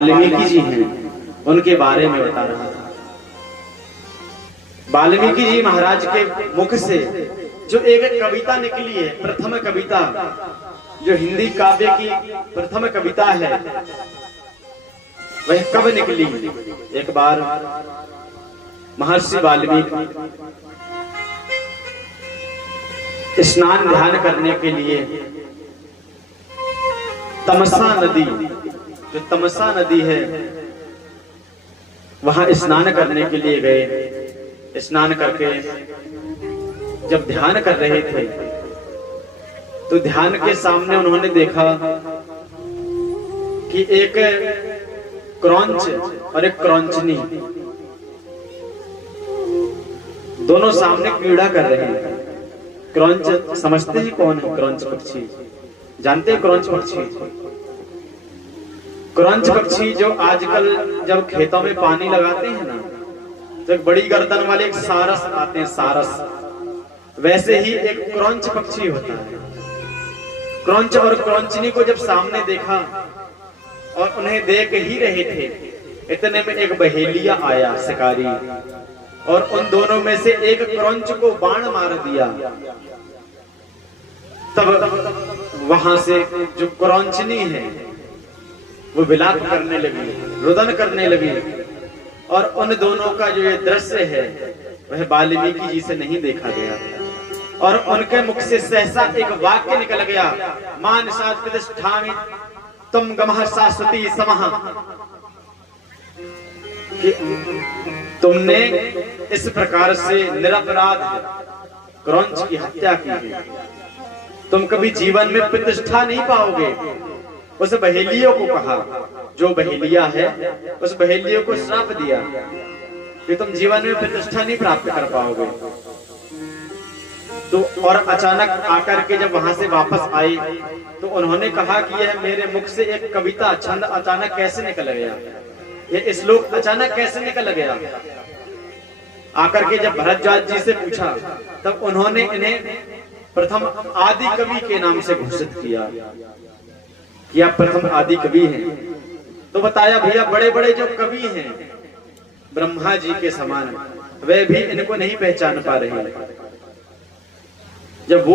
वाल्मीकि जी हैं, उनके बारे में बता रहा था। वाल्मीकि जी महाराज के मुख से जो एक कविता निकली है, प्रथम कविता, जो हिंदी काव्य की प्रथम कविता है, वह कब निकली? एक बार महर्षि वाल्मीकि स्नान ध्यान करने के लिए तमसा नदी, जो तमसा नदी है, वहां स्नान करने के लिए गए। स्नान करके जब ध्यान कर रहे थे तो ध्यान के सामने उन्होंने देखा कि एक क्रौंच और एक क्रौंचनी दोनों सामने क्रीड़ा कर रहे हैं। क्रौंच समझते हैं कौन है? क्रौंच पक्षी जानते हैं? क्रौंच पक्षी, क्रौंच पक्षी जो आजकल जब खेतों में पानी लगाते हैं ना, तो एक बड़ी गर्दन वाले एक सारस आते हैं, सारस, वैसे ही एक क्रौंच पक्षी होता है। क्रौंच और क्रौंचनी को जब सामने देखा और उन्हें देख ही रहे थे, इतने में एक बहेलिया आया शिकारी, और उन दोनों में से एक क्रौंच को बाण मार दिया। तब वहां से जो क्रौंचनी है वो विलाप करने लगी, रुदन करने लगी, और उन दोनों का जो ये दृश्य है वह वाल्मीकि जी से नहीं देखा गया। और उनके मुख से सहसा एक वाक्य निकल गया, मान निषाद प्रतिष्ठामि तुम गमः शाश्वती समः, कि तुमने इस प्रकार से निरपराध क्रौंच की हत्या की है, तुम कभी जीवन में प्रतिष्ठा नहीं पाओगे। उस बहेलियों को कहा, जो बहेलिया है उस बहेलियों को श्राप दिया कि तुम जीवन में प्रतिष्ठा नहीं प्राप्त कर पाओगे। तो और अचानक आकर के जब वहां से वापस आए तो उन्होंने कहा कि यह मेरे मुख से एक कविता छंद अचानक कैसे निकल गया, ये श्लोक अचानक कैसे निकल गया। आकर के जब भरद्वाज जी से पूछा तब उन्होंने इन्हें प्रथम आदि कवि के नाम से घोषित किया कि आप प्रथम आदि कवि हैं। तो बताया भैया बड़े बड़े जो कवि हैं ब्रह्मा जी के समान, वे भी इनको नहीं पहचान पा रहे। जब वो